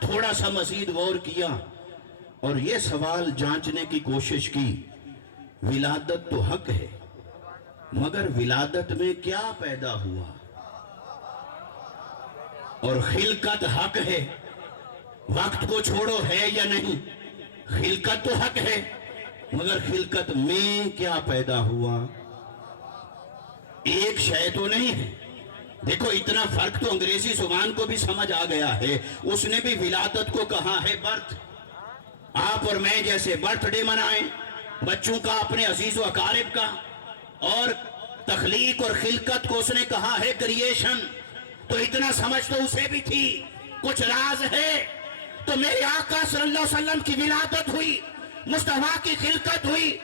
تھوڑا سا مزید غور کیا اور یہ سوال جانچنے کی کوشش کی، ولادت تو حق ہے مگر ولادت میں کیا پیدا ہوا؟ اور خلقت حق ہے، وقت کو چھوڑو ہے یا نہیں، خلقت تو حق ہے مگر خلقت میں کیا پیدا ہوا؟ ایک شے تو نہیں ہے۔ دیکھو اتنا فرق تو انگریزی زبان کو بھی سمجھ آ گیا ہے، اس نے بھی ولادت کو کہا ہے برتھ۔ آپ اور میں جیسے برتھ ڈے منائیں بچوں کا، اپنے عزیز و اقارب کا، اور تخلیق اور خلقت کو اس نے کہا ہے کریشن، تو اتنا سمجھ تو اسے بھی تھی کچھ راز ہے۔ تو میرے آقا صلی اللہ علیہ وسلم کی ولادت ہوئی، مصطفیٰ کی خلقت ہوئی،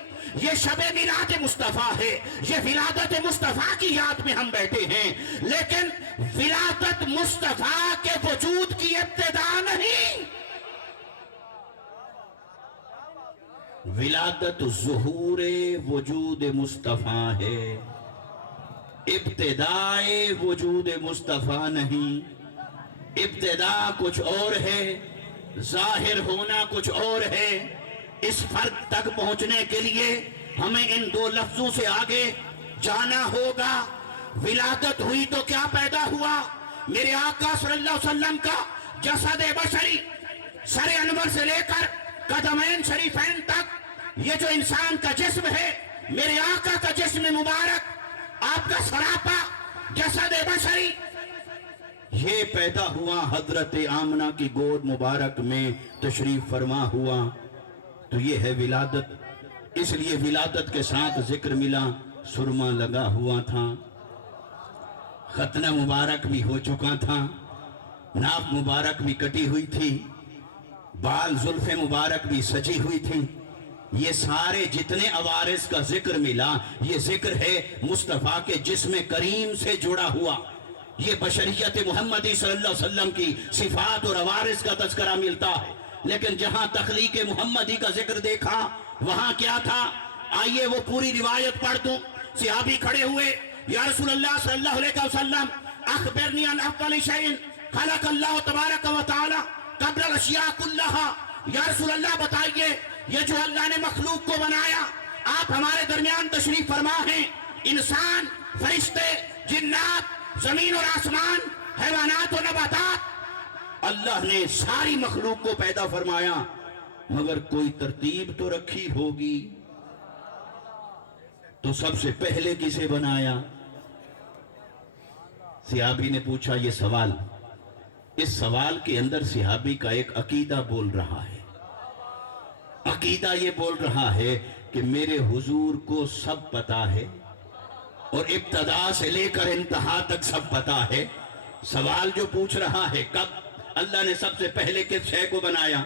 یہ شب میلاد مصطفیٰ ہے، یہ ولادت مصطفیٰ کی یاد میں ہم بیٹھے ہیں، لیکن ولادت مصطفیٰ کے وجود کی ابتدا نہیں، ولادت ظہور وجود مصطفیٰ ہے، ابتدائے وجود مصطفیٰ نہیں۔ ابتدا کچھ اور ہے، ظاہر ہونا کچھ اور ہے۔ اس فرق تک پہنچنے کے لیے ہمیں ان دو لفظوں سے آگے جانا ہوگا۔ ولادت ہوئی تو کیا پیدا ہوا؟ میرے آقا صلی اللہ علیہ وسلم کا جسد بشری، سر انور سے لے کر قدمین شریفین تک، یہ جو انسان کا جسم ہے، میرے آقا کا جسم مبارک، آپ کا سراپا جسد بشری، یہ پیدا ہوا حضرت آمنہ کی گود مبارک میں تشریف فرما ہوا۔ تو یہ ہے ولادت۔ اس لیے ولادت کے ساتھ ذکر ملا، سرما لگا ہوا تھا، ختنہ مبارک بھی ہو چکا تھا، ناک مبارک بھی کٹی ہوئی تھی، بال زلف مبارک بھی سجی ہوئی تھی۔ یہ سارے جتنے عوارض کا ذکر ملا، یہ ذکر ہے مصطفیٰ کے جسم کریم سے جڑا ہوا۔ یہ بشریت محمدی صلی اللہ علیہ وسلم کی صفات اور عوارض کا تذکرہ ملتا ہے۔ لیکن جہاں تخلیق محمدی کا ذکر دیکھا وہاں کیا تھا؟ آئیے وہ پوری روایت پڑھ دوں۔ صحابی کھڑے ہوئے، یا رسول اللہ صلی اللہ علیہ وسلم اخبرنی عن افضل شیء خلق اللہ تبارک و تعالی قبل الاشیاء کلہا، یا رسول اللہ بتائیے یہ جو اللہ نے مخلوق کو بنایا، آپ ہمارے درمیان تشریف فرما ہیں، انسان، فرشتے، جنات، زمین اور آسمان، حیوانات و نباتات، اللہ نے ساری مخلوق کو پیدا فرمایا، مگر کوئی ترتیب تو رکھی ہوگی۔ تو سب سے پہلے کسے بنایا؟ صحابی نے پوچھا یہ سوال۔ اس سوال کے اندر صحابی کا ایک عقیدہ بول رہا ہے۔ عقیدہ یہ بول رہا ہے کہ میرے حضور کو سب پتا ہے اور ابتدا سے لے کر انتہا تک سب پتا ہے۔ سوال جو پوچھ رہا ہے کب اللہ نے سب سے پہلے کس شے کو بنایا؟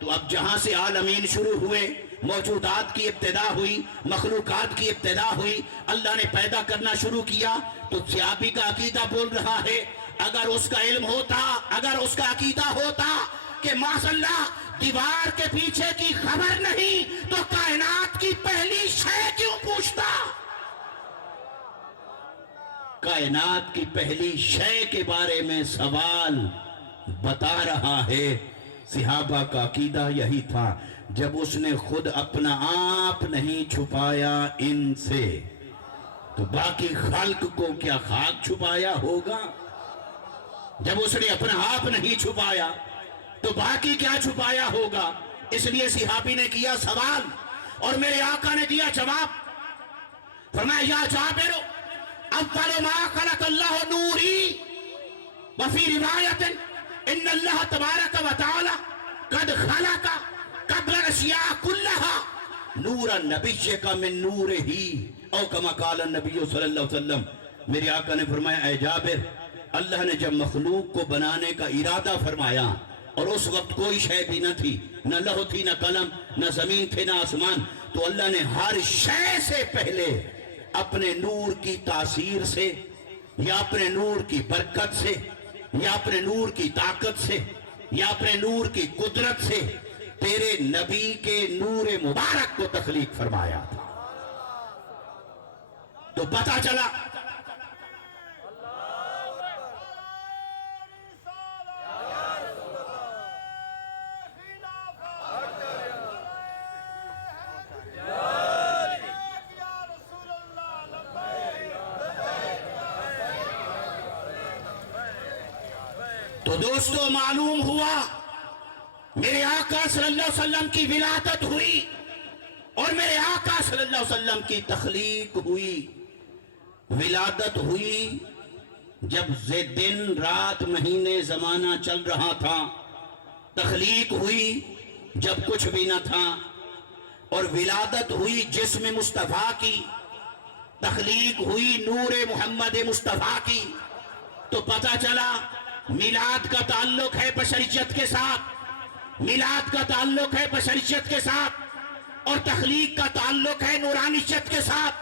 تو اب جہاں سے عالمین شروع ہوئے، موجودات کی ابتدا ہوئی، مخلوقات کی ابتدا ہوئی، اللہ نے پیدا کرنا شروع کیا، تو صحابی کا عقیدہ بول رہا ہے اگر اس کا علم ہوتا، اگر اس کا عقیدہ ہوتا کہ ماشاء اللہ دیوار کے پیچھے کی خبر نہیں تو کائنات کی پہلی شے کیوں پوچھتا؟ کائنات کی پہلی شے کے بارے میں سوال بتا رہا ہے۔ صحابہ کا عقیدہ یہی تھا، جب اس نے خود اپنا آپ نہیں چھپایا ان سے تو باقی خلق کو کیا خاک چھپایا ہوگا؟ جب اس نے اپنا آپ نہیں چھپایا تو باقی کیا چھپایا ہوگا؟ اس لیے صحابی نے کیا سوال اور میرے آقا نے دیا جواب۔ فرمایا یا جابر اول ما خلق اللہ نوری، وفی روایت ان اللہ تبارک و تعالی قد خلق قبل الاشیاء کلہا نور النبی کا من نور ہی، او کما قال النبی صلی اللہ علیہ وسلم۔ میرے آقا نے فرمایا اے جابر، اللہ نے جب مخلوق کو بنانے کا ارادہ فرمایا اور اس وقت کوئی شے بھی نہ تھی، نہ لوح تھی، نہ قلم، نہ زمین تھے، نہ آسمان، تو اللہ نے ہر شے سے پہلے اپنے نور کی تاثیر سے یا اپنے نور کی برکت سے یا اپنے نور کی طاقت سے یا اپنے نور کی قدرت سے تیرے نبی کے نور مبارک کو تخلیق فرمایا تھا۔ تو پتہ چلا تو دوستو معلوم ہوا میرے آقا صلی اللہ علیہ وسلم کی ولادت ہوئی اور میرے آقا صلی اللہ علیہ وسلم کی تخلیق ہوئی. ولادت ہوئی جب دن رات مہینے زمانہ چل رہا تھا. تخلیق ہوئی جب کچھ بھی نہ تھا. اور ولادت ہوئی جسم مصطفیٰ کی. تخلیق ہوئی نور محمد مصطفیٰ کی. تو پتہ چلا میلاد کا تعلق ہے بشریت کے ساتھ. میلاد کا تعلق ہے بشریت کے ساتھ اور تخلیق کا تعلق ہے نورانیت کے ساتھ.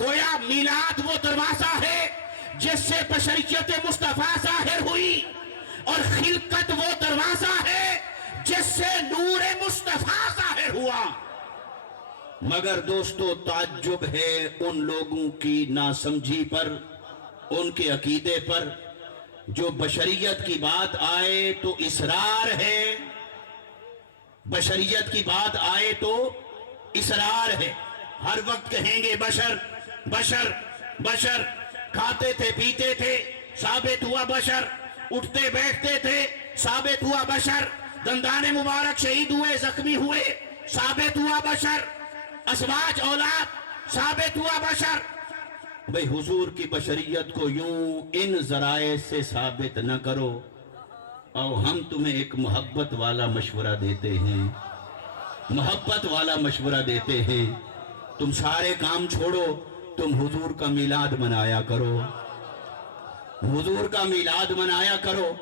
گویا میلاد وہ دروازہ ہے جس سے بشریت مصطفیٰ ظاہر ہوئی اور خلقت وہ دروازہ ہے جس سے نور مصطفیٰ ظاہر ہوا. مگر دوستو تعجب ہے ان لوگوں کی ناسمجھی پر, ان کے عقیدے پر, جو بشریت کی بات آئے تو اصرار ہے. بشریت کی بات آئے تو اصرار ہے. ہر وقت کہیں گے بشر بشر بشر. کھاتے تھے پیتے تھے ثابت ہوا بشر. اٹھتے بیٹھتے تھے ثابت ہوا بشر. دندان مبارک شہید ہوئے زخمی ہوئے ثابت ہوا بشر. ازواج اولاد ثابت ہوا بشر. بھئی حضور کی بشریت کو یوں ان ذرائع سے ثابت نہ کرو. اور ہم تمہیں ایک محبت والا مشورہ دیتے ہیں, محبت والا مشورہ دیتے ہیں. تم سارے کام چھوڑو, تم حضور کا میلاد منایا کرو, حضور کا میلاد منایا کرو.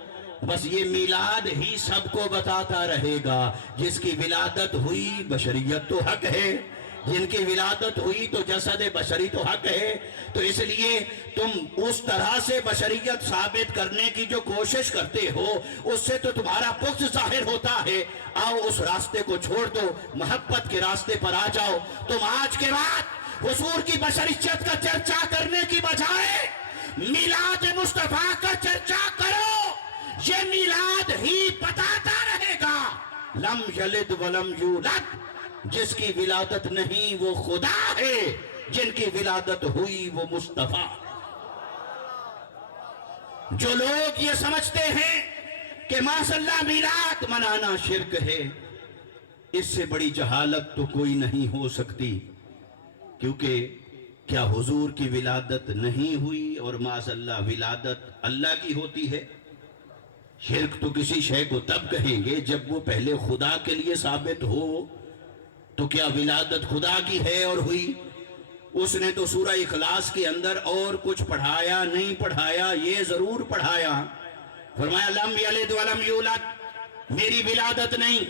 بس یہ میلاد ہی سب کو بتاتا رہے گا جس کی ولادت ہوئی بشریت تو حق ہے, جن کی ولادت ہوئی تو جسد بشری تو حق ہے. تو اس لیے تم اس طرح سے بشریت ثابت کرنے کی جو کوشش کرتے ہو اس سے تو تمہارا بغض ظاہر ہوتا ہے. آؤ اس راستے کو چھوڑ دو, محبت کے راستے پر آ جاؤ. تم آج کے بعد حضور کی بشریت کا چرچا کرنے کی بجائے میلاد مصطفیٰ کا چرچا کرو. یہ میلاد ہی بتاتا رہے گا لم یلد ولم یولد. جس کی ولادت نہیں وہ خدا ہے, جن کی ولادت ہوئی وہ مصطفیٰ. جو لوگ یہ سمجھتے ہیں کہ ماشاءاللہ میلاد منانا شرک ہے, اس سے بڑی جہالت تو کوئی نہیں ہو سکتی. کیونکہ کیا حضور کی ولادت نہیں ہوئی اور ماشاءاللہ ولادت اللہ کی ہوتی ہے؟ شرک تو کسی شے کو تب کہیں گے جب وہ پہلے خدا کے لیے ثابت ہو. تو کیا ولادت خدا کی ہے اور ہوئی؟ اس نے تو سورہ اخلاص کے اندر اور کچھ پڑھایا نہیں پڑھایا, یہ ضرور پڑھایا. فرمایا لم یلد ولم یولد. میری ولادت نہیں,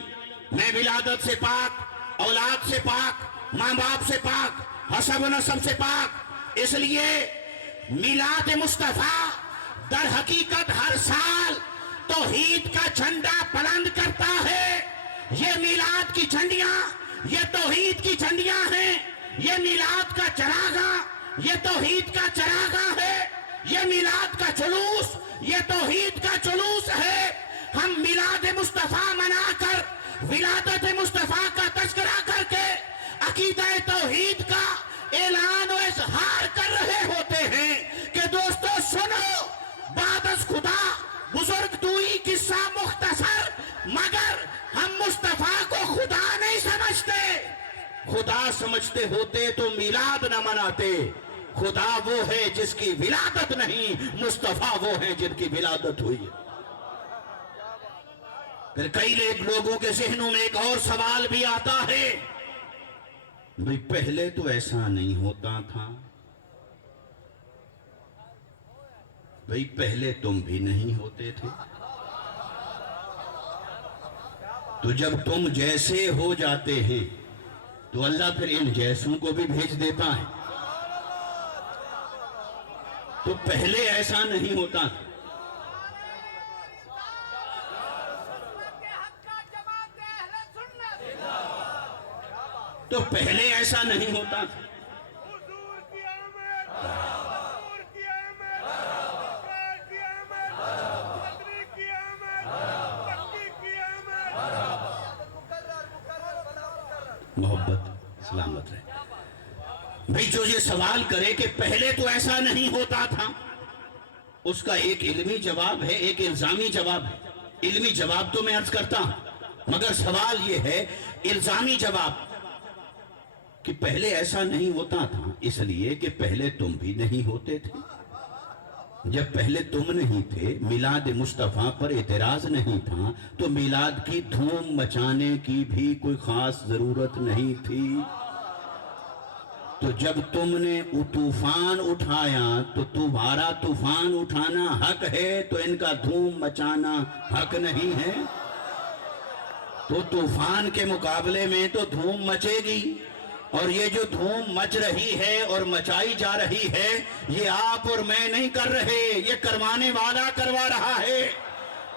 میں ولادت سے پاک, اولاد سے پاک, ماں باپ سے پاک, حسب و نسب سے پاک. اس لیے میلاد مصطفیٰ در حقیقت ہر سال توحید کا جھنڈا بلند کرتا ہے. یہ میلاد کی جھنڈیاں یہ توحید کی جھنڈیاں ہیں. یہ میلاد کا چراغاں یہ توحید کا چراغاں ہے. یہ میلاد کا جلوس یہ توحید کا جلوس ہے. ہم میلاد مصطفیٰ منا کر ولادت مصطفیٰ کا تذکرہ کر کے عقیدہ توحید کا اعلان و اظہار کر رہے ہوتے ہیں کہ دوستو سنو, بعد از خدا بزرگ دوئی قصہ مختصر, مگر ہم مصطفیٰ کو خدا نہیں سمجھتے. خدا سمجھتے ہوتے تو میلاد نہ مناتے. خدا وہ ہے جس کی ولادت نہیں, مصطفیٰ وہ ہے جن کی ولادت ہوئی. پھر کئی لوگوں کے ذہنوں میں ایک اور سوال بھی آتا ہے, بھئی پہلے تو ایسا نہیں ہوتا تھا. بھئی پہلے تم بھی نہیں ہوتے تھے, تو جب تم جیسے ہو جاتے ہیں تو اللہ پھر ان جیسوں کو بھی بھیج دیتا ہے. تو پہلے ایسا نہیں ہوتا تھا. تو پہلے ایسا نہیں ہوتا تھا. محبت سلامت رہے. بھئی جو یہ سوال کرے کہ پہلے تو ایسا نہیں ہوتا تھا, اس کا ایک علمی جواب ہے، ایک الزامی جواب ہے۔ علمی جواب تو میں عرض کرتا ہوں، مگر سوال یہ ہے الزامی جواب کہ پہلے ایسا نہیں ہوتا تھا، اس لیے کہ پہلے تم بھی نہیں ہوتے تھے۔ جب پہلے تم نہیں تھے، میلاد مصطفیٰ پر اعتراض نہیں تھا، تو میلاد کی دھوم مچانے کی بھی کوئی خاص ضرورت نہیں تھی۔ تو جب تم نے طوفان اٹھایا تو تمہارا طوفان اٹھانا حق ہے، تو ان کا دھوم مچانا حق نہیں ہے۔ تو طوفان کے مقابلے میں تو دھوم مچے گی، اور یہ جو دھوم مچ رہی ہے اور مچائی جا رہی ہے، یہ آپ اور میں نہیں کر رہے، یہ کروانے والا کروا رہا ہے۔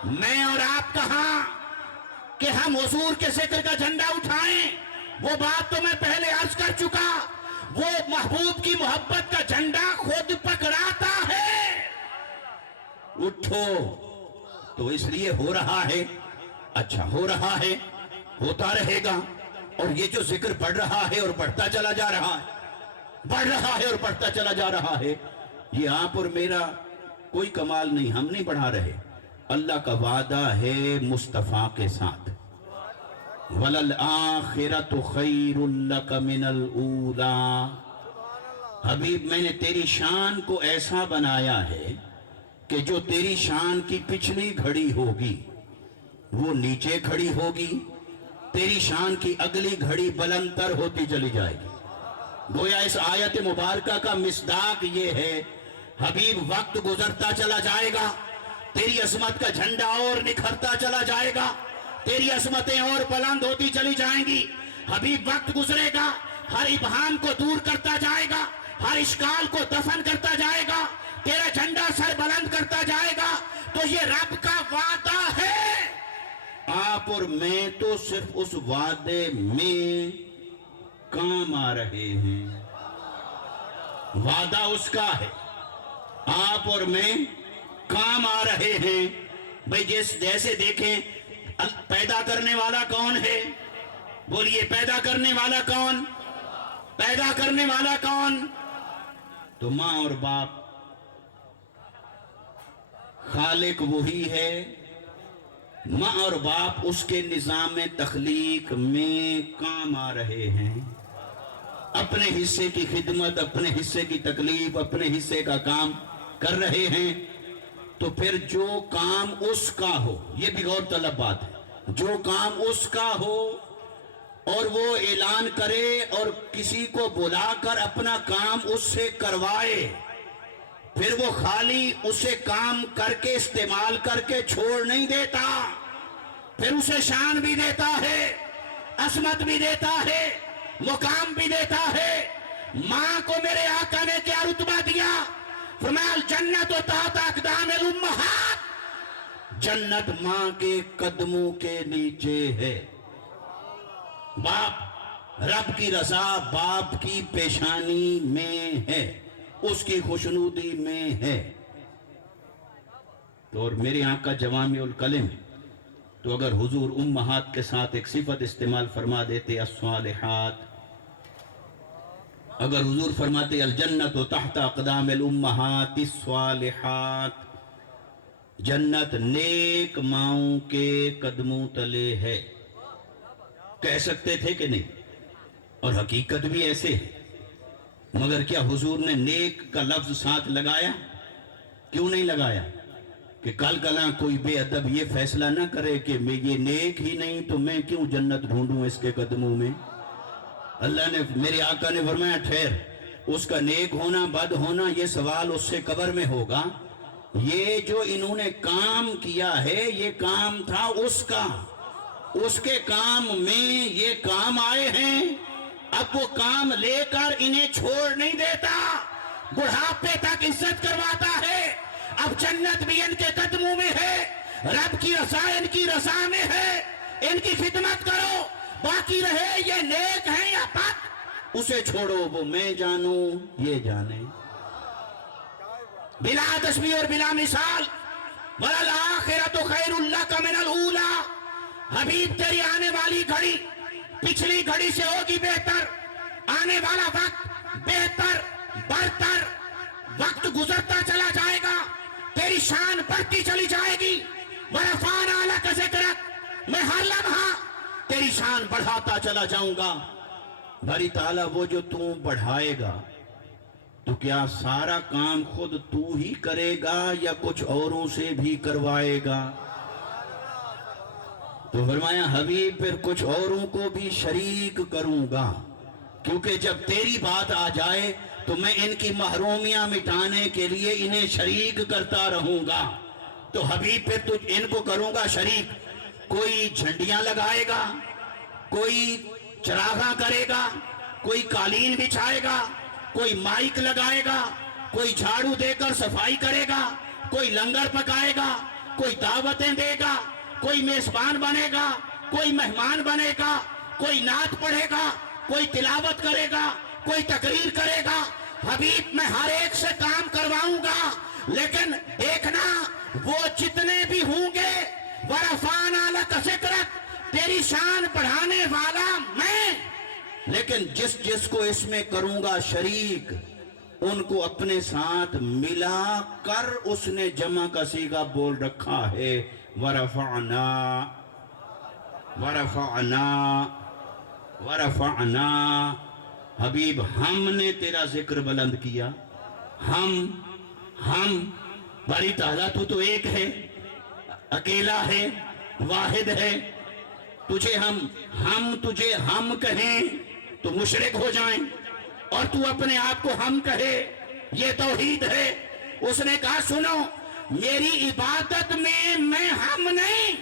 میں اور آپ کہاں کہ ہم حضور کے ذکر کا جھنڈا اٹھائیں، وہ بات تو میں پہلے عرض کر چکا۔ وہ محبوب کی محبت کا جھنڈا خود پکڑاتا ہے۔ اٹھو، تو اس لیے ہو رہا ہے، اچھا ہو رہا ہے، ہوتا رہے گا، اور یہ جو ذکر بڑھ رہا ہے اور بڑھتا چلا جا رہا ہے، بڑھ رہا ہے اور بڑھتا چلا جا رہا ہے، یہ آپ اور میرا کوئی کمال نہیں، ہم نہیں بڑھا رہے، اللہ کا وعدہ ہے مصطفیٰ کے ساتھ۔ وَلَلْآخِرَةُ خَيْرٌ لَكَ مِنَ الْأُولَىٰ۔ حبیب میں نے تیری شان کو ایسا بنایا ہے کہ جو تیری شان کی پچھلی گھڑی ہوگی وہ نیچے کھڑی ہوگی، تیری شان کی اگلی گھڑی بلند تر ہوتی چلی جائے گی۔ گویا اس آیت مبارکہ کا مصداق یہ ہے، حبیب وقت گزرتا چلا جائے گا، تیری عظمت کا جھنڈا اور نکھرتا چلا جائے گا، تیری عظمتیں اور بلند ہوتی چلی جائیں گی۔ حبیب وقت گزرے گا، ہر ابہام کو دور کرتا جائے گا، ہر اشکال کو دفن کرتا جائے گا، تیرا جھنڈا سر بلند کرتا جائے گا۔ تو یہ رب کا وعدہ ہے، آپ اور میں تو صرف اس وعدے میں کام آ رہے ہیں۔ وعدہ اس کا ہے، آپ اور میں کام آ رہے ہیں۔ بھئی جیسے دیکھیں پیدا کرنے والا کون ہے؟ بولیے پیدا کرنے والا کون؟ پیدا کرنے والا کون؟ تو ماں اور باپ، خالق وہی ہے، ماں اور باپ اس کے نظام تخلیق میں کام آ رہے ہیں، اپنے حصے کی خدمت، اپنے حصے کی تکلیف، اپنے حصے کا کام کر رہے ہیں۔ تو پھر جو کام اس کا ہو، یہ بھی غور طلب بات ہے، جو کام اس کا ہو اور وہ اعلان کرے اور کسی کو بلا کر اپنا کام اس سے کروائے، پھر وہ خالی اسے کام کر کے استعمال کر کے چھوڑ نہیں دیتا، پھر اسے شان بھی دیتا ہے، عظمت بھی دیتا ہے، مقام بھی دیتا ہے۔ ماں کو میرے آقا نے کیا رتبہ دیا؟ فرمایا الجنت تحت اقدام الامہات، جنت ماں کے قدموں کے نیچے ہے۔ باپ، رب کی رضا باپ کی پیشانی میں ہے، اس کی خوشنودی میں ہے۔ تو اور میرے آقا جوامع الکلم، تو اگر حضور امہات کے ساتھ ایک صفت استعمال فرما دیتے الصالحات، اگر حضور فرماتے الجنت تحت اقدام الامہات الصالحات، جنت نیک ماؤں کے قدموں تلے ہے، کہہ سکتے تھے کہ نہیں؟ اور حقیقت بھی ایسے ہے، مگر کیا حضور نے نیک کا لفظ ساتھ لگایا؟ کیوں نہیں لگایا؟ کہ کل کلاں کوئی بے ادب یہ فیصلہ نہ کرے کہ میں یہ نیک ہی نہیں تو میں کیوں جنت ڈھونڈوں اس کے قدموں میں۔ اللہ نے، میرے آقا نے فرمایا ٹھہر، اس کا نیک ہونا بد ہونا یہ سوال اس سے قبر میں ہوگا، یہ جو انہوں نے کام کیا ہے یہ کام تھا اس کا، اس کے کام میں یہ کام آئے ہیں، اب وہ کام لے کر انہیں چھوڑ نہیں دیتا، بڑھاپے تک عزت کرواتا ہے۔ اب جنت بھی ان کے قدموں میں ہے، رب کی رضا ان کی رضا میں ہے، ان کی خدمت کرو، باقی رہے یہ نیک ہیں یا بد اسے چھوڑو، وہ میں جانوں یہ جانے۔ بلا تشبیہ اور بلا مثال، وَلَلْآخِرَةُ خَيْرٌ لَكَ مِنَ الْأُولَىٰ، حبیب تیری آنے والی گھڑی پچھلی گھڑی سے ہوگی بہتر، آنے والا وقت بہتر، برتر، وقت گزرتا چلا جائے گا، شان بڑھتی چلی جائے گی. ورفعنا لک ذکرک, میں ہر لمحہ تیری شان بڑھاتا چلا جاؤں گا. باری تعالیٰ وہ جو تو بڑھائے گا تو کیا سارا کام خود تو ہی کرے گا یا کچھ اوروں سے بھی کروائے گا؟ تو فرمایا حبیب پھر کچھ اوروں کو بھی شریک کروں گا, کیونکہ جب تیری بات آ جائے تو میں ان کی محرومیاں مٹانے کے لیے انہیں شریک کرتا رہوں گا. تو حبیب پھر تو ان کو کروں گا شریک. کوئی جھنڈیاں لگائے گا, کوئی چراغاں کرے گا, کوئی قالین بچھائے گا, کوئی مائک لگائے گا, کوئی جھاڑو دے کر صفائی کرے گا, کوئی لنگر پکائے گا, کوئی دعوتیں دے گا, کوئی میزبان بنے گا, کوئی مہمان بنے گا, کوئی نعت پڑھے گا, کوئی تلاوت کرے گا, کوئی تقریر کرے گا. حبیب میں ہر ایک سے کام کرواؤں گا, لیکن دیکھنا وہ جتنے بھی ہوں گے ورفعنا لک ذکرک, تیری شان بڑھانے والا میں, لیکن جس جس کو اس میں کروں گا شریک ان کو اپنے ساتھ ملا کر اس نے جمع کا صیغہ بول رکھا ہے. ورفعنا ورفعنا ورفعنا, حبیب ہم نے تیرا ذکر بلند کیا. ہم باری تعالیٰ تو ایک ہے, اکیلا ہے, واحد ہے. تجھے ہم تجھے ہم کہیں تو مشرک ہو جائیں, اور تو اپنے آپ کو ہم کہے یہ توحید ہے. اس نے کہا سنو, میری عبادت میں ہم نہیں,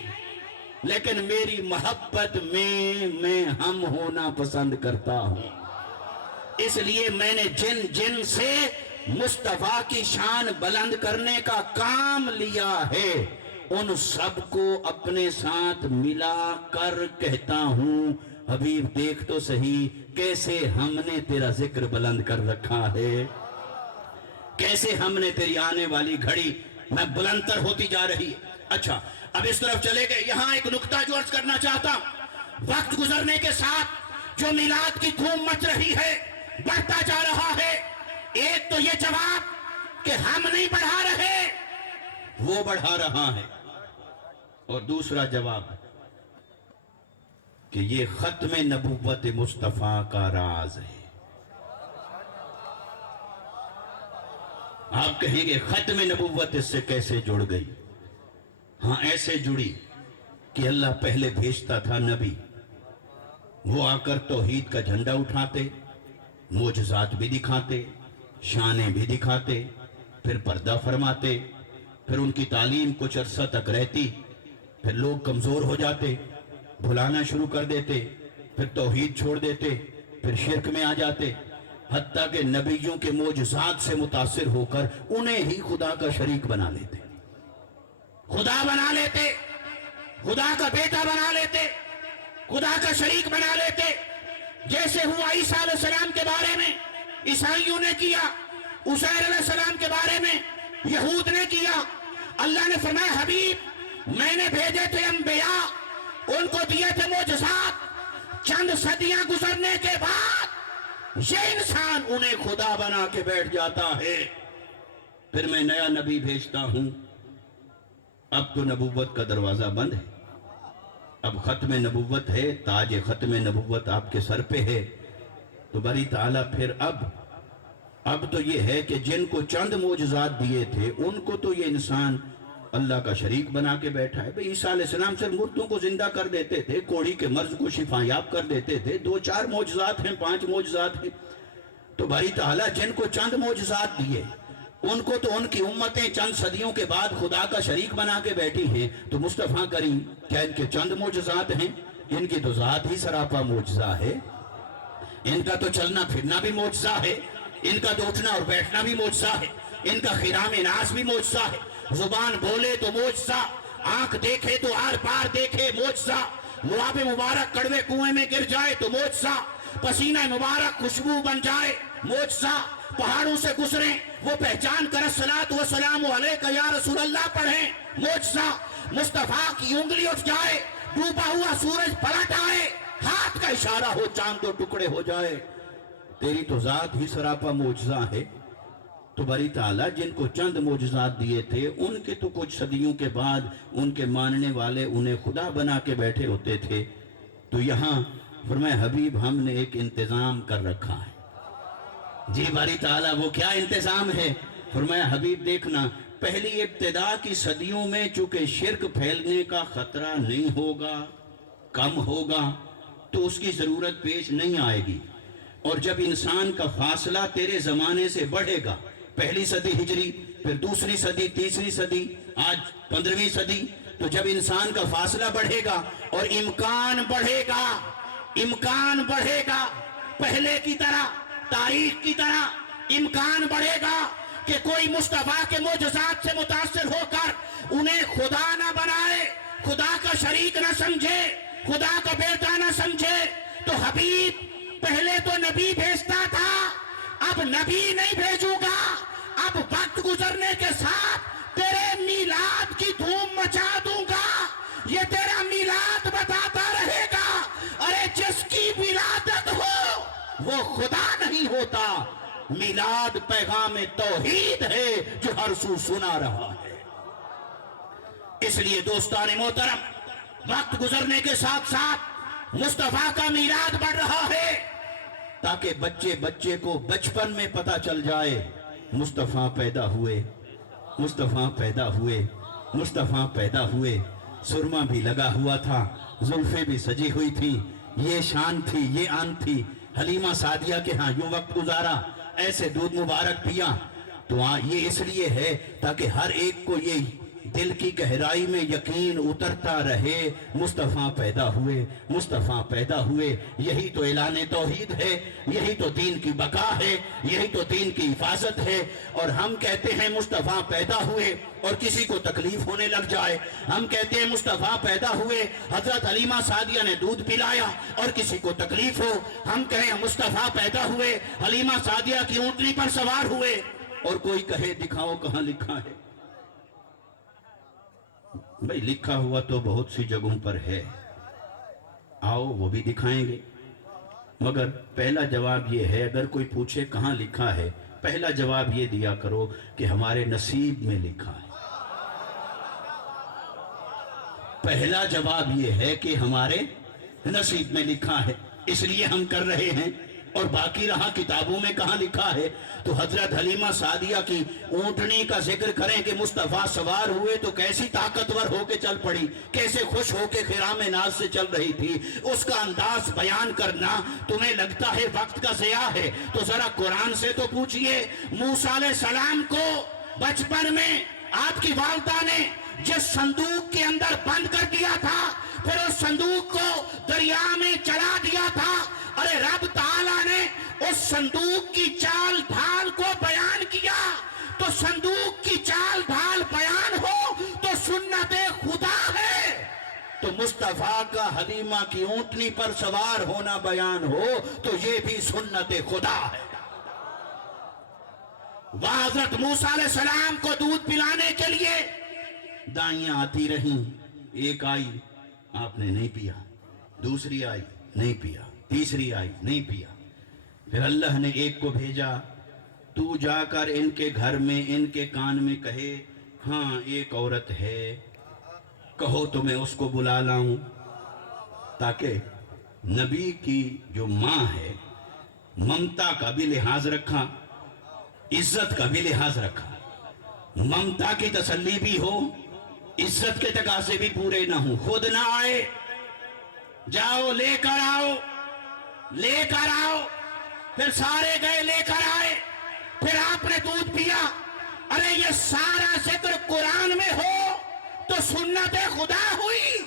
لیکن میری محبت میں ہم ہونا پسند کرتا ہوں. اس لیے میں نے جن سے مصطفیٰ کی شان بلند کرنے کا کام لیا ہے ان سب کو اپنے ساتھ ملا کر کہتا ہوں حبیب دیکھ تو صحیح کیسے ہم نے تیرا ذکر بلند کر رکھا ہے, کیسے ہم نے تیری آنے والی گھڑی میں بلند تر ہوتی جا رہی ہے. اچھا اب اس طرف چلے گئے. یہاں ایک نکتہ جو عرض کرنا چاہتا ہوں, وقت گزرنے کے ساتھ جو میلاد کی دھوم مچ رہی ہے, بڑھتا جا رہا ہے. ایک تو یہ جواب کہ ہم نہیں بڑھا رہے, وہ بڑھا رہا ہے, اور دوسرا جواب کہ یہ ختم نبوت مصطفیٰ کا راز ہے. آپ کہیں گے ختم نبوت اس سے کیسے جڑ گئی؟ ہاں ایسے جڑی کہ اللہ پہلے بھیجتا تھا نبی, وہ آ کر توحید کا جھنڈا اٹھاتے, معجزات بھی دکھاتے, شانیں بھی دکھاتے, پھر پردہ فرماتے, پھر ان کی تعلیم کچھ عرصہ تک رہتی, پھر لوگ کمزور ہو جاتے, بھلانا شروع کر دیتے, پھر توحید چھوڑ دیتے, پھر شرک میں آ جاتے, حتیٰ کہ نبیوں کے معجزات سے متاثر ہو کر انہیں ہی خدا کا شریک بنا لیتے, خدا بنا لیتے, خدا کا بیٹا بنا لیتے, خدا کا شریک بنا لیتے. جیسے ہوا عیسیٰ علیہ السلام کے بارے میں عیسائیوں نے کیا, عزیر علیہ السلام کے بارے میں یہود نے کیا. اللہ نے فرمایا حبیب میں نے بھیجے تھے انبیاء, ان کو دیے تھے معجزات, چند صدیاں گزرنے کے بعد یہ انسان انہیں خدا بنا کے بیٹھ جاتا ہے. پھر میں نیا نبی بھیجتا ہوں. اب تو نبوت کا دروازہ بند ہے, اب ختم نبوت ہے, تاج ختم نبوت آپ کے سر پہ ہے. تو باری تعالیٰ پھر اب تو یہ ہے کہ جن کو چند معجزات دیے تھے ان کو تو یہ انسان اللہ کا شریک بنا کے بیٹھا ہے. بھئی عیسیٰ علیہ السلام صرف مردوں کو زندہ کر دیتے تھے, کوڑی کے مرض کو شفایاب کر دیتے تھے, 2-4 معجزات ہیں, 5 معجزات ہیں. تو باری تعالیٰ جن کو چند معجزات دیے ان کو تو ان کی امتیں چند صدیوں کے بعد خدا کا شریک بنا کے بیٹھی ہیں. تو مصطفیٰ کریم کیا ان کے چند معجزات ہیں؟ ان کی تو ذات ہی سراپا معجزہ ہے. ان کا تو چلنا پھرنا بھی معجزہ ہے, ان کا تو اٹھنا اور بیٹھنا بھی معجزہ ہے, ان کا خرام ناز بھی معجزہ ہے. زبان بولے تو معجزہ, آنکھ دیکھے تو آر پار دیکھے معجزہ, لعاب مبارک کڑوے کنویں میں گر جائے تو معجزہ, پسینہ مبارک خوشبو بن جائے معجزہ, پہاڑوں سے گزریں وہ پہچان کر الصلاۃ والسلام علیک یا رسول اللہ پڑھیں معجزہ, مصطفیٰ کی انگلی اٹھ جائے, ڈوبا ہوا سورج پلٹ آئے, ہاتھ کا اشارہ ہو چاند دو ٹکڑے ہو جائے. تیری تو ذات ہی سراپا معجزہ ہے. تو باری تعالیٰ جن کو چند معجزات دیے تھے ان کے تو کچھ صدیوں کے بعد ان کے ماننے والے انہیں خدا بنا کے بیٹھے ہوتے تھے. تو یہاں فرمایا حبیب ہم نے ایک انتظام کر رکھا ہے. جی باری تعالیٰ وہ کیا انتظام ہے؟ فرمایا حبیب دیکھنا پہلی ابتدا کی صدیوں میں چونکہ شرک پھیلنے کا خطرہ نہیں ہوگا، کم ہوگا، تو اس کی ضرورت پیش نہیں آئے گی. اور جب انسان کا فاصلہ تیرے زمانے سے بڑھے گا، پہلی صدی ہجری، پھر دوسری صدی، تیسری صدی، آج 15ویں صدی، تو جب انسان کا فاصلہ بڑھے گا اور امکان بڑھے گا پہلے کی طرح، تاریخ کی طرح امکان بڑھے گا کہ کوئی مصطفیٰ کے معجزات سے متاثر ہو کر انہیں خدا نہ بنائے، خدا کا شریک نہ سمجھے، خدا کا بیٹا نہ سمجھے. تو حبیب پہلے تو نبی بھیجتا تھا، اب نبی نہیں بھیجوں گا. اب وقت گزرنے کے ساتھ تیرے میلاد کی دھوم مچا دوں گا. یہ تیرا میلاد بتاتا رہے گا. ارے جس کی ولادت ہو وہ خدا نہیں ہوتا. میلاد پیغام توحید ہے جو ہر سو سنا رہا ہے. اس لیے دوستان محترم، وقت گزرنے کے ساتھ ساتھ مصطفیٰ کا میلاد بڑھ رہا ہے تاکہ بچے کو بچپن میں پتہ چل جائے مصطفیٰ پیدا ہوئے، مصطفیٰ پیدا ہوئے، مصطفیٰ پیدا ہوئے. سرما بھی لگا ہوا تھا، زلفیں بھی سجی ہوئی تھی، یہ شان تھی، یہ آن تھی. حلیمہ سعدیہ کے ہاں یوں وقت گزارا، ایسے دودھ مبارک پیا. تو یہ اس لیے ہے تاکہ ہر ایک کو یہ دل کی گہرائی میں یقین اترتا رہے مصطفیٰ پیدا ہوئے، مصطفیٰ پیدا ہوئے. یہی تو اعلان توحید ہے، یہی تو دین کی بقا ہے، یہی تو دین کی حفاظت ہے. اور ہم کہتے ہیں مصطفیٰ پیدا ہوئے اور کسی کو تکلیف ہونے لگ جائے. ہم کہتے ہیں مصطفیٰ پیدا ہوئے، حضرت حلیمہ سعدیہ نے دودھ پلایا اور کسی کو تکلیف ہو. ہم کہیں مصطفیٰ پیدا ہوئے، حلیمہ سعدیہ کی اونٹنی پر سوار ہوئے، اور کوئی کہے دکھاؤ کہاں لکھا ہے. بھئی لکھا ہوا تو بہت سی جگہوں پر ہے، آؤ وہ بھی دکھائیں گے. مگر پہلا جواب یہ ہے، اگر کوئی پوچھے کہاں لکھا ہے، پہلا جواب یہ دیا کرو کہ ہمارے نصیب میں لکھا ہے. پہلا جواب یہ ہے کہ ہمارے نصیب میں لکھا ہے، اس لیے ہم کر رہے ہیں. اور باقی رہا کتابوں میں کہاں لکھا ہے، تو حضرت حلیمہ سعدیہ کی اونٹنی کا ذکر کریں کہ مصطفیٰ سوار ہوئے تو کیسی طاقتور ہو کے چل پڑی، کیسے خوش ہو کے خرام ناز سے چل رہی تھی. اس کا انداز بیان کرنا تمہیں لگتا ہے وقت کا ضیاع ہے، تو ذرا قرآن سے تو پوچھئے. موسیٰ علیہ السلام کو بچپن میں آپ کی والدہ نے جس صندوق کے اندر بند کر دیا تھا، پھر اس صندوق کو دریا میں چلا دیا تھا. ارے رب تعالیٰ نے اس صندوق کی چال ڈھال کو بیان کیا. تو صندوق کی چال ڈھال بیان ہو تو سنت خدا ہے. تو مصطفیٰ کا حلیمہ کی اونٹنی پر سوار ہونا بیان ہو تو یہ بھی سنت خدا ہے. وہاں حضرت موسیٰ علیہ السلام کو دودھ پلانے کے لیے دائیاں آتی رہیں. ایک آئی، آپ نے نہیں پیا. دوسری آئی، نہیں پیا. تیسری آئی، نہیں پیا. پھر اللہ نے ایک کو بھیجا، تو جا کر ان کے گھر میں ان کے کان میں کہے ہاں ایک عورت ہے، کہو تو میں اس کو بلا لاؤں. تاکہ نبی کی جو ماں ہے ممتا کا بھی لحاظ رکھا، عزت کا بھی لحاظ رکھا. ممتا کی تسلی بھی ہو، عزت کے تقاضے بھی پورے نہ ہوں. خود نہ آئے، جاؤ لے کر آؤ، لے کر آؤ. پھر سارے گئے، لے کر آئے. پھر آپ نے دودھ پیا. ارے یہ سارا ذکر قرآن میں ہو تو سنت خدا ہوئی،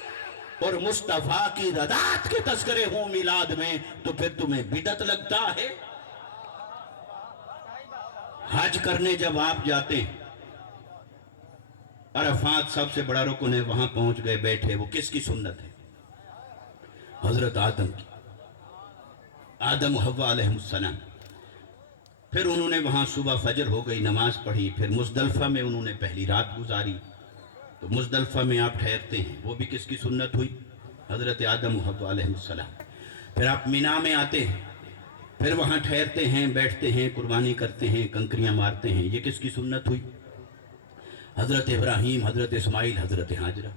اور مصطفیٰ کی رضاعت کے تذکرے ہوں میلاد میں تو پھر تمہیں بدعت لگتا ہے. حج کرنے جب آپ جاتے ہیں، عرفات سب سے بڑا رکن ہے، وہاں پہنچ گئے، بیٹھے. وہ کس کی سنت ہے؟ حضرت آدم کی. آدم و حوا علیہ السلام. پھر انہوں نے وہاں صبح فجر ہو گئی، نماز پڑھی. پھر مزدلفہ میں انہوں نے پہلی رات گزاری. تو مزدلفہ میں آپ ٹھہرتے ہیں، وہ بھی کس کی سنت ہوئی؟ حضرت آدم و حوا علیہ السلام. پھر آپ مینا میں آتے ہیں. پھر وہاں ٹھہرتے ہیں، بیٹھتے ہیں، قربانی کرتے ہیں، کنکریاں مارتے ہیں. یہ کس کی سنت ہوئی؟ حضرت ابراہیم، حضرت اسماعیل، حضرت حاجرہ.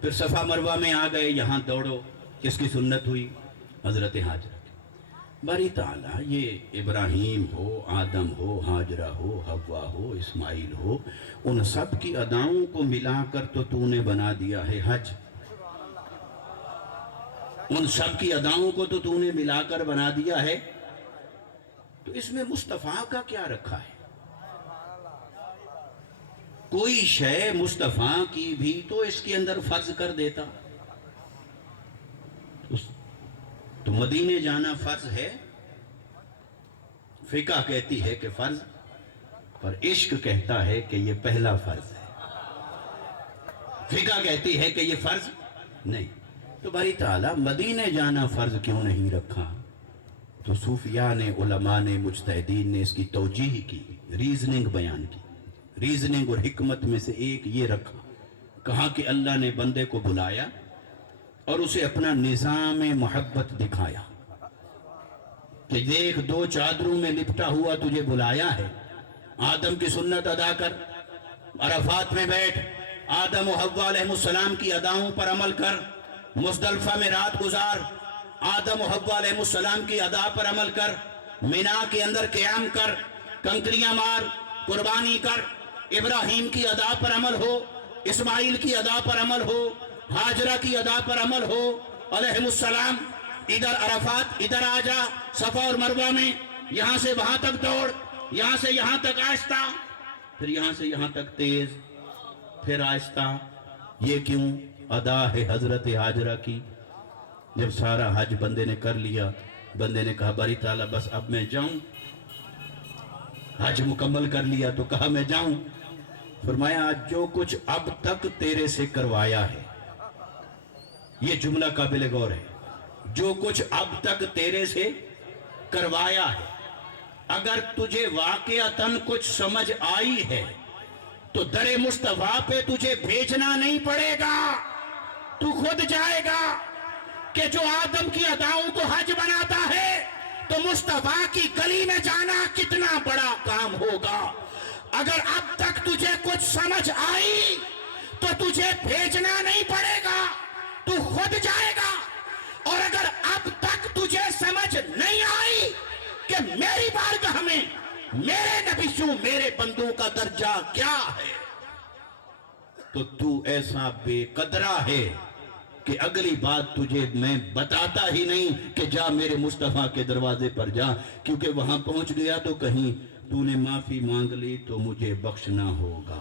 پھر صفا مروہ میں آ گئے، یہاں دوڑو. کس کی سنت ہوئی؟ حضرت حاجرہ. باری تعالیٰ یہ ابراہیم ہو، آدم ہو، حاجرہ ہو، حوا ہو، اسماعیل ہو، ان سب کی اداؤں کو ملا کر تو نے بنا دیا ہے حج. ان سب کی اداؤں کو تو نے ملا کر بنا دیا ہے. تو اس میں مصطفیٰ کا کیا رکھا ہے؟ کوئی شے مصطفیٰ کی بھی تو اس کے اندر فرض کر دیتا. تو مدینے جانا فرض ہے. فقہ کہتی ہے کہ فرض، پر عشق کہتا ہے کہ یہ پہلا فرض ہے. فقہ کہتی ہے کہ یہ فرض نہیں. تو باری تعالیٰ مدینے جانا فرض کیوں نہیں رکھا؟ تو صوفیاء نے، علماء نے، مجتہدین نے اس کی توجیہ کی، ریزننگ بیان کی. ریزننگ اور حکمت میں سے ایک یہ رکھا، کہا کہ اللہ نے بندے کو بلایا اور اسے اپنا نظام محبت دکھایا کہ دیکھ، 2 چادروں میں لپٹا ہوا تجھے بلایا ہے. آدم کی سنت ادا کر، عرفات میں بیٹھ، آدم و حوا علیہ السلام کی اداؤں پر عمل کر، مزدلفہ میں رات گزار، آدم و حوا علیہ السلام کی ادا پر عمل کر، مینا کے اندر قیام کر، کنکریاں مار، قربانی کر. ابراہیم کی ادا پر عمل ہو، اسماعیل کی ادا پر عمل ہو، حاجرہ کی ادا پر عمل ہو علیہ السلام. ادھر عرفات، ادھر آ جا صفا اور مروہ میں، یہاں سے وہاں تک دوڑ، یہاں سے یہاں تک آہستہ، پھر یہاں سے یہاں تک تیز، پھر آہستہ. یہ کیوں؟ ادا ہے حضرت حاجرہ کی. جب سارا حج بندے نے کر لیا، بندے نے کہا باری تعالیٰ بس اب میں جاؤں. حج مکمل کر لیا تو کہا میں جاؤں. فرمایا جو کچھ اب تک تیرے سے کروایا ہے، یہ جملہ قابل غور ہے، جو کچھ اب تک تیرے سے کروایا ہے، اگر تجھے واقعتاً کچھ سمجھ آئی ہے تو در مصطفیٰ پہ تجھے بھیجنا نہیں پڑے گا، تو خود جائے گا. کہ جو آدم کی اداؤں کو حج بناتا ہے تو مصطفیٰ کی گلی میں جانا کتنا بڑا کام ہوگا. اگر اب تک تجھے کچھ سمجھ آئی تو تجھے بھیجنا نہیں پڑے گا، تو خود جائے گا. اور اگر اب تک تجھے سمجھ نہیں آئی کہ میری بارگاہ میں میرے نبیوں، میرے بندوں کا درجہ کیا ہے، تو ایسا بے قدرہ ہے کہ اگلی بات تجھے میں بتاتا ہی نہیں کہ جا میرے مصطفیٰ کے دروازے پر جا، کیونکہ وہاں پہنچ گیا تو کہیں تو نے معافی مانگ لی تو مجھے بخشنا ہوگا.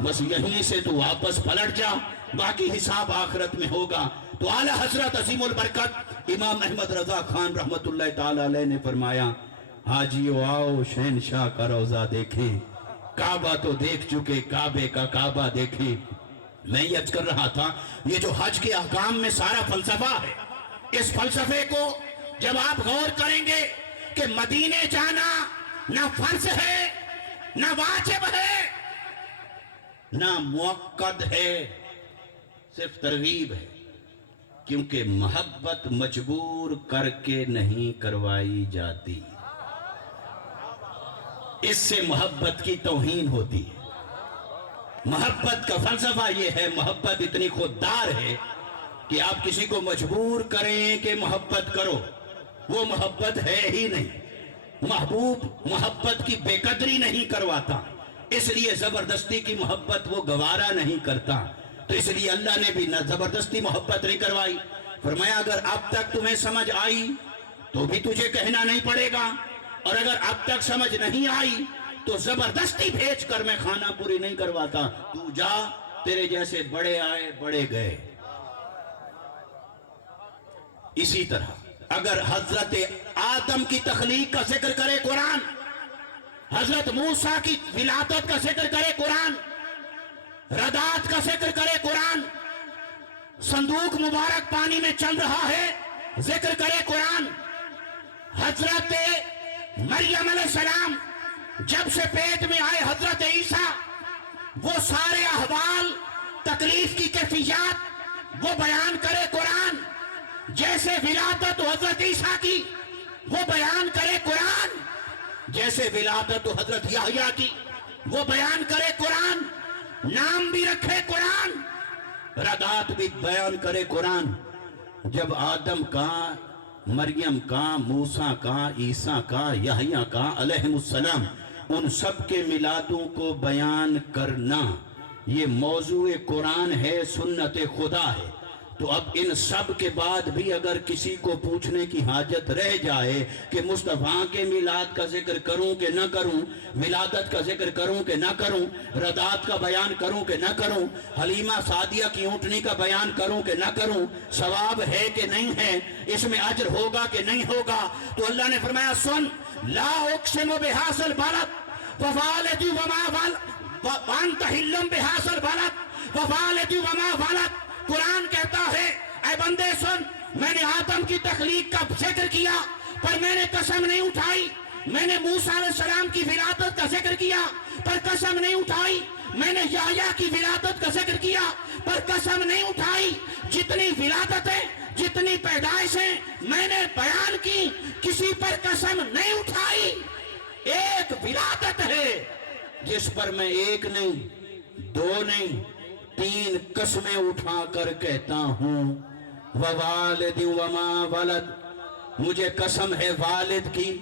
بس یہیں سے تو واپس پلٹ جا، باقی حساب آخرت میں ہوگا. تو اعلیٰ حضرت عظیم البرکت امام احمد رضا خان رحمت اللہ تعالی علیہ نے فرمایا، حاجیو آؤ شہنشاہ کا روضہ دیکھیں. کعبہ تو دیکھ چکے، کعبے کا کعبہ دیکھیں. میں یہ عرض کر رہا تھا، یہ جو حج کے احکام میں سارا فلسفہ ہے، اس فلسفے کو جب آپ غور کریں گے کہ مدینے جانا نہ فرض ہے، نہ واجب ہے، نہ مؤکد ہے، صرف ترغیب ہے. کیونکہ محبت مجبور کر کے نہیں کروائی جاتی، اس سے محبت کی توہین ہوتی ہے. محبت کا فلسفہ یہ ہے، محبت اتنی خوددار ہے کہ آپ کسی کو مجبور کریں کہ محبت کرو، وہ محبت ہے ہی نہیں. محبوب محبت کی بے قدری نہیں کرواتا، اس لیے زبردستی کی محبت وہ گوارا نہیں کرتا. تو اس لیے اللہ نے بھی نہ زبردستی محبت نہیں کروائی. فرمایا اگر اب تک تمہیں سمجھ آئی تو بھی تجھے کہنا نہیں پڑے گا، اور اگر اب تک سمجھ نہیں آئی تو زبردستی بھیج کر میں خانہ پوری نہیں کرواتا. تو جا، تیرے جیسے بڑے آئے بڑے گئے. اسی طرح اگر حضرت آدم کی تخلیق کا ذکر کرے قرآن، حضرت موسیٰ کی ولادت کا ذکر کرے قرآن، ردات کا ذکر کرے قرآن، صندوق مبارک پانی میں چل رہا ہے ذکر کرے قرآن، حضرت مریم علیہ السلام جب سے پیٹ میں آئے حضرت عیسیٰ، وہ سارے احوال تکلیف کی کیفیات وہ بیان کرے قرآن. جیسے ولادت حضرت عیسیٰ کی وہ بیان کرے قرآن، جیسے ولادت حضرت یحییٰ کی، وہ بیان کرے قرآن، نام بھی رکھے قرآن، ردات بھی بیان کرے قرآن۔ جب آدم کا، مریم کا، موسیٰ کا، عیسیٰ کا، یحییٰ کا علیہ السلام، ان سب کے میلادوں کو بیان کرنا یہ موضوع قرآن ہے، سنت خدا ہے۔ تو اب ان سب کے بعد بھی اگر کسی کو پوچھنے کی حاجت رہ جائے کہ مصطفیٰ کے میلاد کا ذکر کروں کہ نہ کروں، ولادت کا ذکر کروں کہ نہ کروں، ردات کا بیان کروں کہ نہ کروں، حلیمہ سعدیہ کی اونٹنی کا بیان کروں کہ نہ کروں، ثواب ہے کہ نہیں ہے، اس میں اجر ہوگا کہ نہیں ہوگا، تو اللہ نے فرمایا سن، لا اقسم بہذا البلد ووالد وما ولد وانت حل بہذا البلد ووالد وما ولد۔ قرآن کہتا ہے اے بندے سن، میں نے آدم کی تخلیق کا ذکر کیا پر میں نے قسم نہیں اٹھائی، میں نے موسیٰ علیہ السلام کی ولادت کا ذکر کیا پر قسم نہیں اٹھائی، میں نے یحییٰ کی ولادت کا ذکر کیا پر قسم نہیں اٹھائی۔ جتنی ولادتیں، جتنی پیدائشیں میں نے بیان کی، کسی پر قسم نہیں اٹھائی۔ ایک ولادت ہے جس پر میں ایک نہیں، دو نہیں، 3 قسمیں اٹھا کر کہتا ہوں، ووالد وما ولد، مجھے قسم ہے والد کی،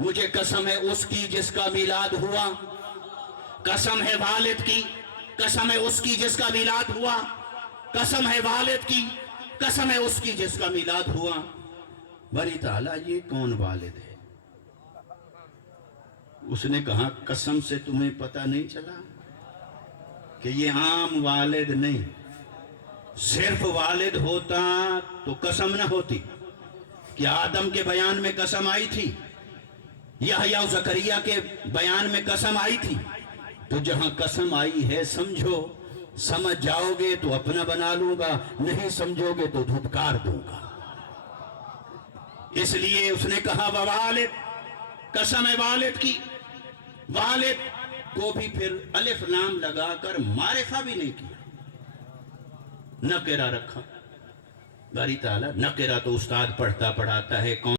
مجھے قسم ہے اس کی جس کا میلاد ہوا، قسم ہے والد کی، قسم ہے اس کی جس کا میلاد ہوا، قسم ہے والد کی، قسم ہے اس کی جس کا میلاد ہوا۔ باری تعالیٰ یہ کون والد ہے؟ اس نے کہا قسم سے تمہیں پتہ نہیں چلا کہ یہ عام والد نہیں، صرف والد ہوتا تو قسم نہ ہوتی کہ آدم کے بیان میں قسم آئی تھی، یحییٰ و زکریا کے بیان میں قسم آئی تھی، تو جہاں قسم آئی ہے سمجھو، سمجھ جاؤ گے تو اپنا بنا لوں گا، نہیں سمجھو گے تو دھتکار دوں گا۔ اس لیے اس نے کہا ووالد، قسم ہے والد کی، والد کو بھی پھر الف لام لگا کر معرفہ بھی نہیں کیا، نکرہ رکھا۔ باری تعالیٰ نکرہ تو استاد پڑھتا پڑھاتا ہے، کون